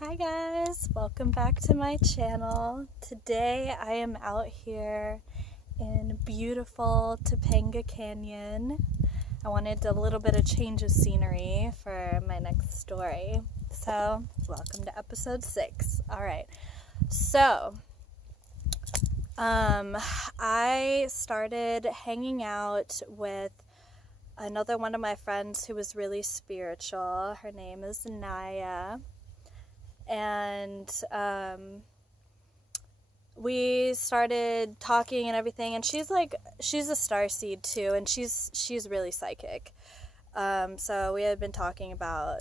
Hi guys, welcome back to my channel. Today I am out here in beautiful Topanga Canyon. I wanted a little bit of change of scenery for my next story. So, welcome to episode 6. Alright, so I started hanging out with another one of my friends who was really spiritual. Her name is Naya. And we started talking and everything, and she's a starseed too, and she's really psychic. So we had been talking about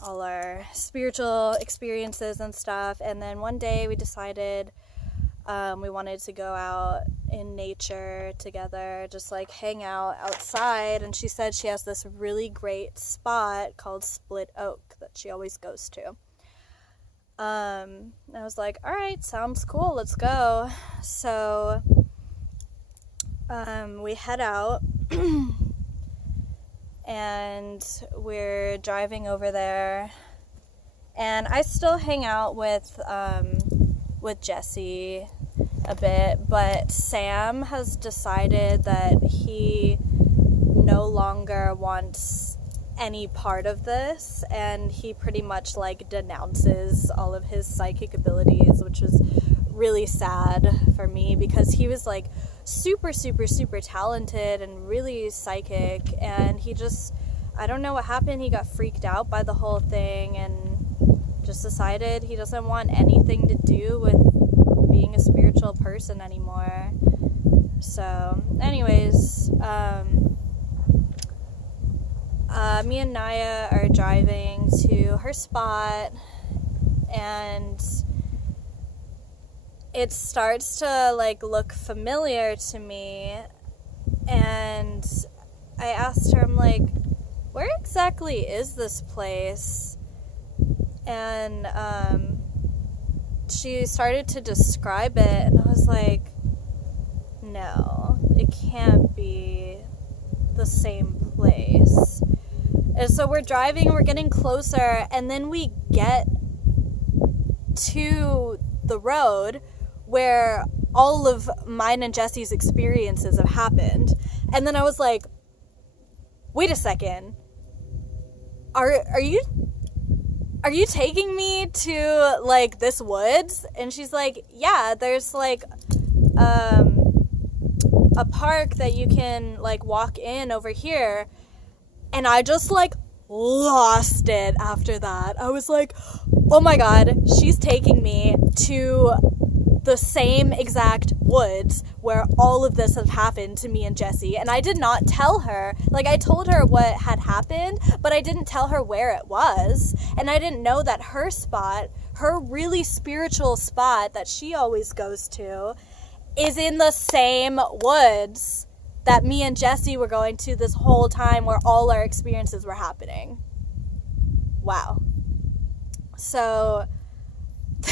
all our spiritual experiences and stuff, and then one day we decided we wanted to go out in nature together, just like hang out outside. And she said she has this really great spot called Split Oak that she always goes to. I was like, all right, sounds cool, let's go. So, we head out and we're driving over there, and I still hang out with Jesse a bit, but Sam has decided that he no longer wants any part of this, and he pretty much denounces all of his psychic abilities, which was really sad for me because he was super talented and really psychic, and he just, I don't know what happened, he got freaked out by the whole thing and just decided he doesn't want anything to do with being a spiritual person anymore. So anyways, me and Naya are driving to her spot, and it starts to look familiar to me, and I asked her, I'm like, where exactly is this place? And she started to describe it, and I was like, no, it can't be the same place. And so we're driving, we're getting closer, and then we get to the road where all of mine and Jesse's experiences have happened. And then I was like, wait a second, are you taking me to this woods? And she's like, yeah, there's a park that you can walk in over here. And I just lost it after that. I was like, oh my god, she's taking me to the same exact woods where all of this had happened to me and Jesse. And I did not tell her. I told her what had happened, but I didn't tell her where it was. And I didn't know that her spot, her really spiritual spot that she always goes to, is in the same woods that me and Jesse were going to this whole time, where all our experiences were happening. Wow. So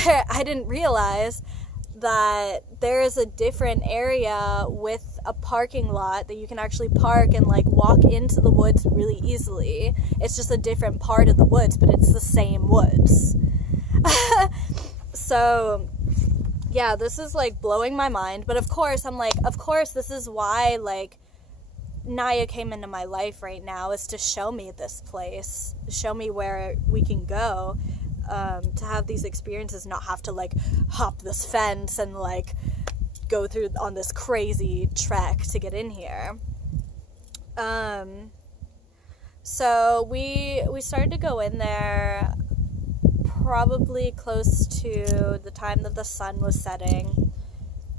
I didn't realize that there is a different area with a parking lot that you can actually park and walk into the woods really easily. It's just a different part of the woods, but it's the same woods. So yeah, this is blowing my mind, but of course I'm of course this is why Naya came into my life right now, is to show me this place, show me where we can go, to have these experiences, not have to hop this fence and go through on this crazy trek to get in here. So we started to go in there probably close to the time that the sun was setting,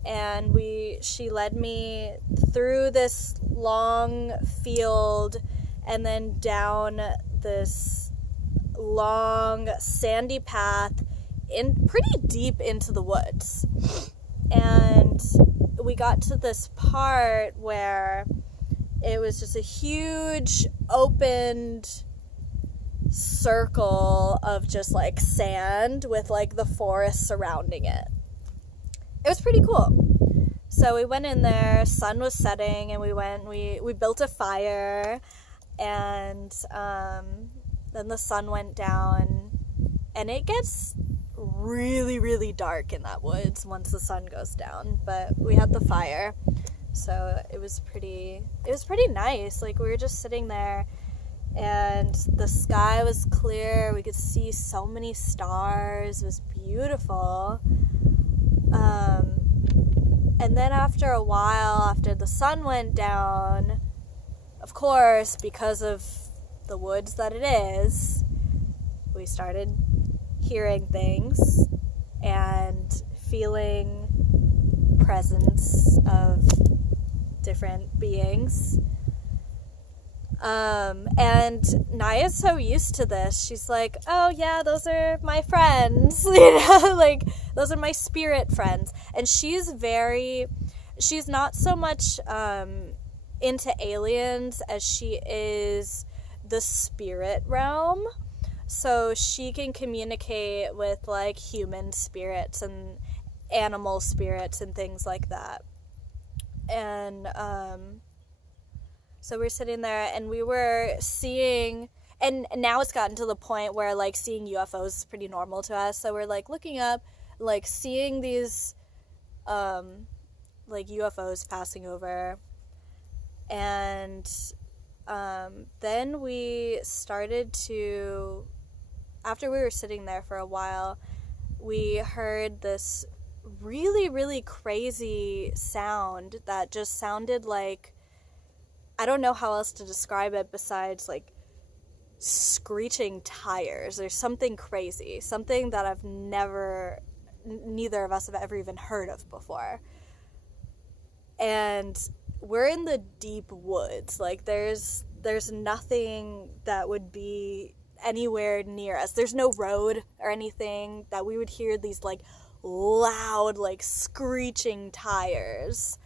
and she led me through this long field and then down this long sandy path in pretty deep into the woods. And we got to this part where it was just a huge opened circle of just sand with the forest surrounding it. It was pretty cool. So we went in there, sun was setting, and we built a fire, and then the sun went down, and it gets really, really dark in that woods once the sun goes down, but we had the fire, so it was pretty nice. Like, we were just sitting there, and the sky was clear. We could see so many stars. It was beautiful. And then after a while, after the sun went down, of course, because of the woods that it is, we started hearing things and feeling presence of different beings. And Naya's so used to this. She's like, oh yeah, those are my friends, like, those are my spirit friends. And she's not so much into aliens as she is the spirit realm. So she can communicate with, like, human spirits and animal spirits and things like that. And so we're sitting there, and we were seeing, and now it's gotten to the point where, like, seeing UFOs is pretty normal to us. So we're, like, looking up, like, seeing these, like, UFOs passing over. And then we started to, after we were sitting there for a while, we heard this really, really crazy sound that just sounded like, I don't know how else to describe it besides, like, screeching tires. There's something crazy, something that neither of us have ever even heard of before. And we're in the deep woods. Like, there's nothing that would be anywhere near us. There's no road or anything that we would hear these, like, loud, like, screeching tires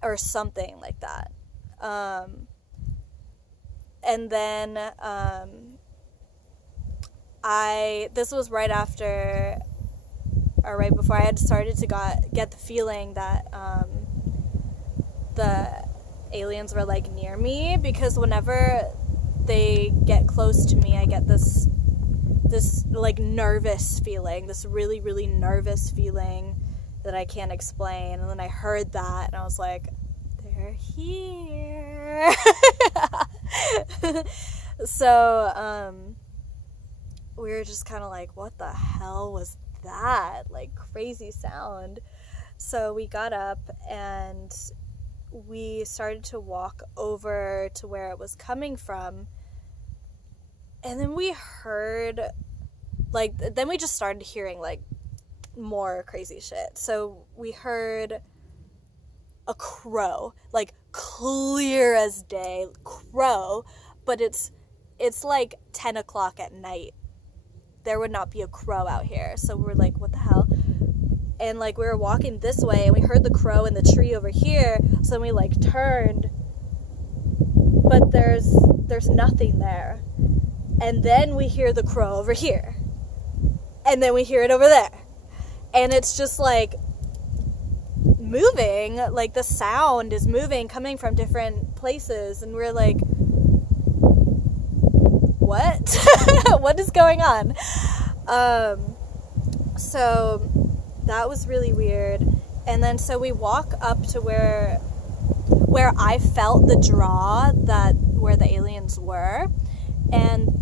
or something like that. And then this was right after, or right before I had started to get the feeling that the aliens were, like, near me, because whenever they get close to me, I get this like, nervous feeling, this really, really nervous feeling that I can't explain. And then I heard that, and I was like, they're here. So we were just kind of like, what the hell was that? Like, crazy sound. So we got up and we started to walk over to where it was coming from. And then we heard, like, then we just started hearing, like, more crazy shit. So we heard a crow, like, clear as day, crow, but it's like 10 o'clock at night. There would not be a crow out here. So we're like, what the hell? And, like, we were walking this way, and we heard the crow in the tree over here. So then we, like, turned, but there's nothing there. And then we hear the crow over here, and then we hear it over there, and it's just, like, moving, like, the sound is moving, coming from different places, and we're like, what? What is going on? So that was really weird. And then so we walk up to where I felt the draw, where the aliens were, and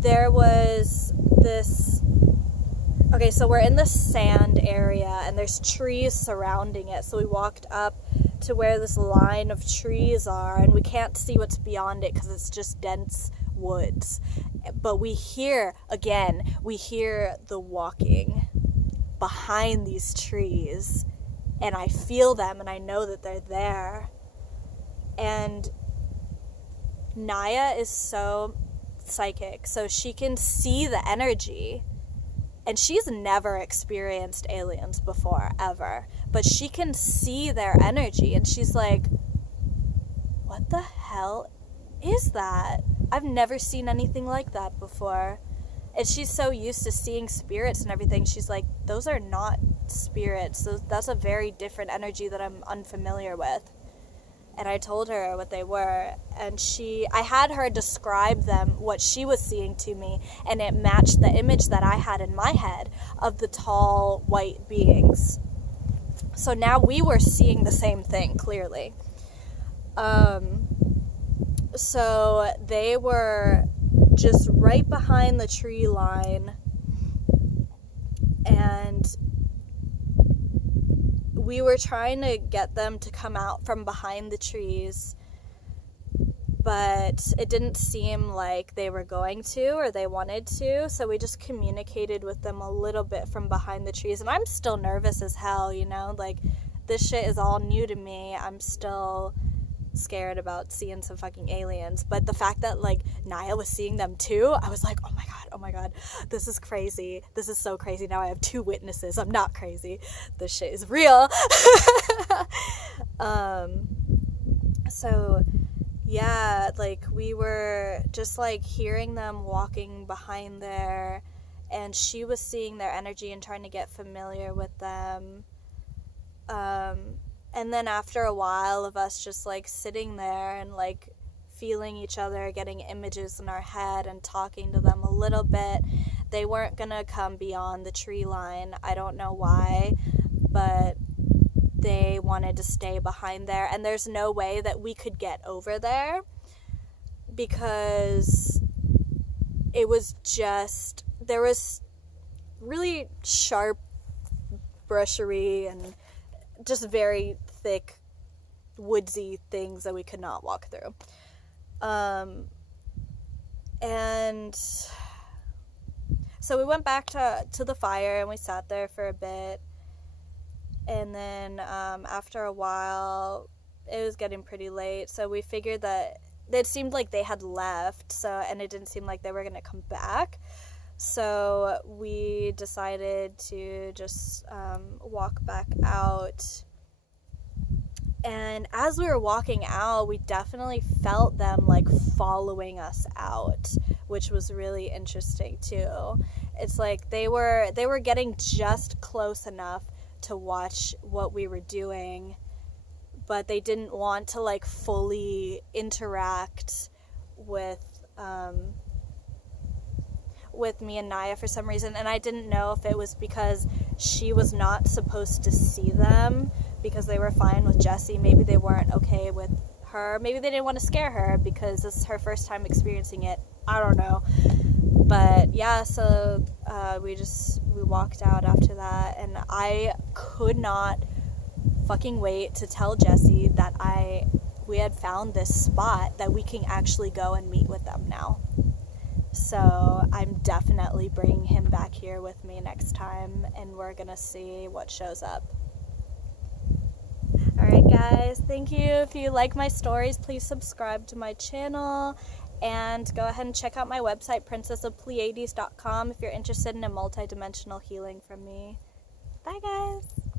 there was this, okay, so we're in the sand area, and there's trees surrounding it. So we walked up to where this line of trees are, and we can't see what's beyond it because it's just dense woods. But we hear the walking behind these trees, and I feel them, and I know that they're there. And Naya is so psychic, so she can see the energy, and she's never experienced aliens before, ever, but she can see their energy, and she's like, what the hell is that? I've never seen anything like that before. And she's so used to seeing spirits and everything. She's like, those are not spirits. That's a very different energy that I'm unfamiliar with. And I told her what they were, and I had her describe them, what she was seeing to me, and it matched the image that I had in my head of the tall white beings. So now we were seeing the same thing, clearly. So they were just right behind the tree line, and we were trying to get them to come out from behind the trees, but it didn't seem like they were going to or they wanted to, so we just communicated with them a little bit from behind the trees. And I'm still nervous as hell, you know, like, this shit is all new to me. I'm still scared about seeing some fucking aliens, but the fact that, like, Naya was seeing them too, I was like, oh my god, this is crazy. This is so crazy. Now I have 2 witnesses. I'm not crazy. This shit is real. So yeah, like, we were just, like, hearing them walking behind there, and she was seeing their energy and trying to get familiar with them. And then after a while of us just, like, sitting there and, like, feeling each other, getting images in our head and talking to them a little bit, they weren't gonna come beyond the tree line. I don't know why, but they wanted to stay behind there. And there's no way that we could get over there because it was just, there was really sharp brushery and just very thick woodsy things that we could not walk through. And so we went back to the fire and we sat there for a bit, and then after a while it was getting pretty late, so we figured that it seemed like they had left, and it didn't seem like they were going to come back. So we decided to just walk back out. And as we were walking out, we definitely felt them, like, following us out, which was really interesting too. It's like they were getting just close enough to watch what we were doing, but they didn't want to, like, fully interact with me and Naya for some reason. And I didn't know if it was because she was not supposed to see them because they were fine with Jessie. Maybe they weren't okay with her. Maybe they didn't want to scare her because this is her first time experiencing it. I don't know. But yeah, so we walked out after that, and I could not fucking wait to tell Jessie that we had found this spot that we can actually go and meet with them now. So I'm definitely bringing him back here with me next time, and we're gonna see what shows up. Alright guys, thank you. If you like my stories, please subscribe to my channel, and go ahead and check out my website, princessofpleiades.com, if you're interested in a multi-dimensional healing from me. Bye guys!